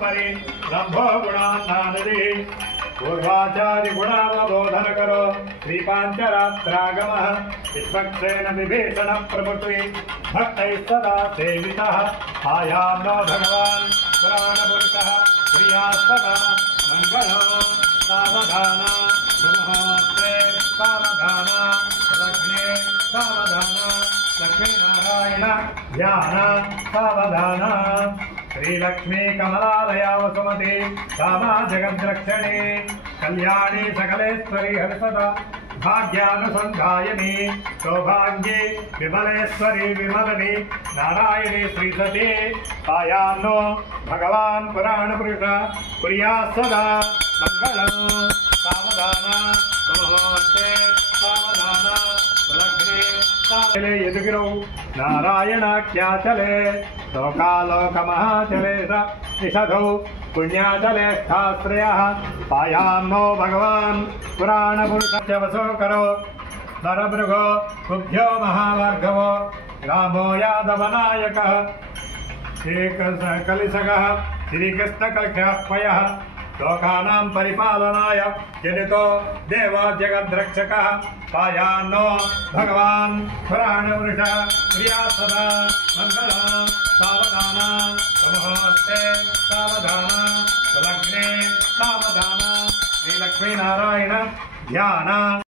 परि लंभो गुणान्नादि पूर्वाचार्य गुणावबोधन करो श्रीपांचरात्रागमः विश्वक्सेन विभीषण प्रभृति भक्तैः सदा सेवितः आयान्नो भगवान् पुराणपुरुषः प्रिया सदा मङ्गलो सावधान सुमुहूर्ते सावधान लग्ने सावधान लक्ष्मीनारायण ध्यान सावधान श्रीलक्ष्मी कमलालया वसुमती रामा जगद्रक्षणे कल्याणी सकलेश्वरी हर्षदा भाग्यानुसंधायिनी सौभाग्ये विमलेश्वरी विमलनी नारायणी श्रीसती आयान्नो भगवान् पुराणपुरुष प्रिया सदा मंगलम् सावधान मुहूर्ते सावधान लग्ने सावधान यदुगिरौ नारायणाख्याचले लोकालोकमहाचले निषधौ पुण्याचले शास्त्रयः पायान्नो भगवान् पुराणपुरुषस्य वसो करो नरभृगो कुभ्यो महाभार्गवो रामो यादवनायकः कलिसगः श्रीकृष्णकल्क्याह्वयः लोकानां परिपालनाय जनितो देवो जगद्रक्षकः पायान्नो भगवान् पुराणपुरुष प्रिया सदा मङ्गलम् सावधान मुहूर्ते सावधान लग्ने सावधान श्रीलक्ष्मीनारायण ध्यान।